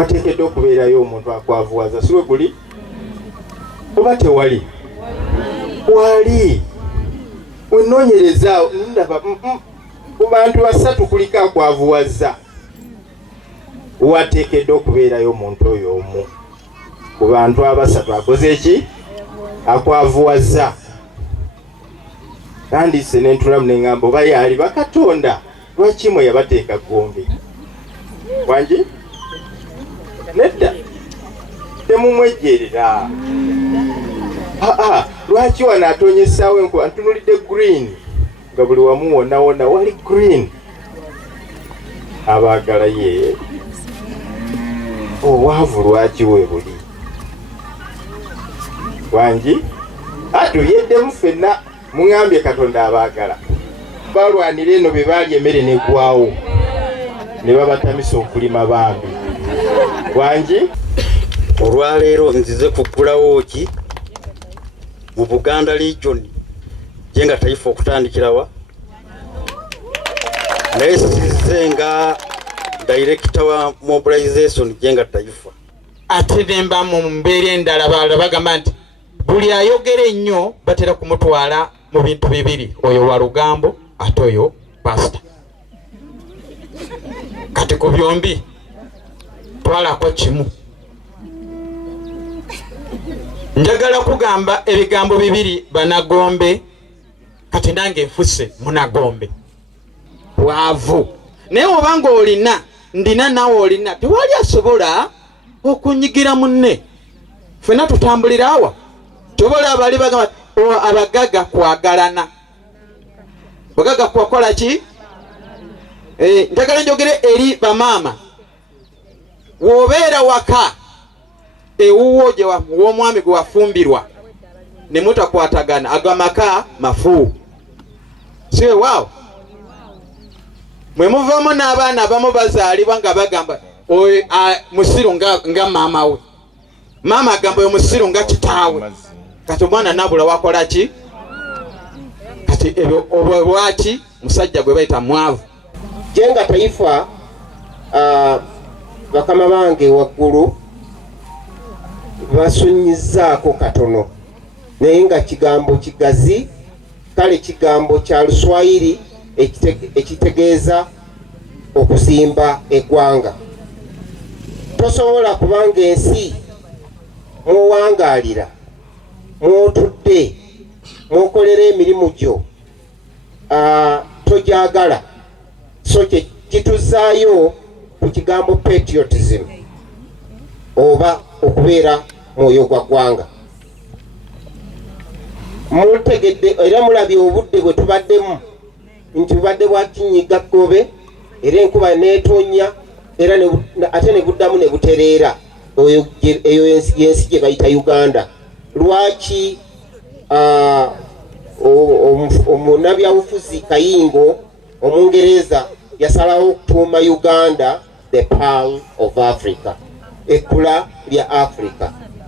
Wateekeddwa okubeerayo omuntu akwavuwaza siwe guli oba tewali wali wenoonyereza ndaba ku bantu basatu kuliko akwavuwaza. Wateekeddwa okubeerayo omuntu oyo omu ku bantu abasatu akoze eki akwavuwaza. Kandi se nentulamu neŋŋamba oba yaali bakatonda lwaki mwe yabateeka gombe wangi nedda temumwejjerera. Lwaki wano atonyesaawo enkuba ntunulidde green nga buli wamu wonna wonna wali green. Abaagala ye obwavu lwaki we buli wangi atuyeddemu ffenna muŋambye Katonda abaagala balwanira eno bye baali emmere negwawo ne babatamisa okulima bambi wangi. Olwaleero nzize kuggulawo ki mu Buganda Region jenga taifa okutandikirawa naye size nga director wa mobilization jenga taifa. Ate demba mu mbeera endala balala bagamba nti buli ayogera ennyo batera kumutwala mu bintu bibiri, oyo wa lugambo ate oyo pastor. Kati ku byombi twalako kimu. Njagala kugamba ebigambo bibiri banagombe, kati nange nfuse munagombe bwavu. Naye obanga olina ndina nawe olina tewali asobola okunyigira munne. Ffenna tutambulira awa tobola abali bagamba abagaga kwagalana. Bagaga kwakola ki? Njagala njogere eri bamaama wobeera waka ewuwo gye w'omwami gwe wafumbirwa ne mutakwatagana agamaka mafu siwe waawo mwe muvamu n'abaana abamu bazaalibwa nga bagamba musiru nga maama we, maama agamba oyo musiru nga kitaawe. Kati omwana nabula wakola ki? Kati ebyo obwaki musajja gwe bayita mwavu. Jenga taifa bakama bange waggulu basunyizaako katono naye nga kigambo kigazi. Kale kigambo kya Luswayiri ekitegeeza okuzimba eggwanga. Tosobola kubanga ensi muwangaalira mwotudde mwokolera emirimu gyo tojagala. So kituzaayo ku kigambo patriotism oba okubeera mwoyo gwa ggwanga. Mutegedde era mulabye obudde bwe tubaddemu nti bubadde bwa kinyiga Ggobe era enkuba neetonya era ate ne buddamu ne butereera. Eyo yensi gye bayita Uganda. Lwaki omunabyabufuzi Kayingo Omungereza yasalawo okutuuma Uganda the Pearl of Africa, ekkula lya Africa.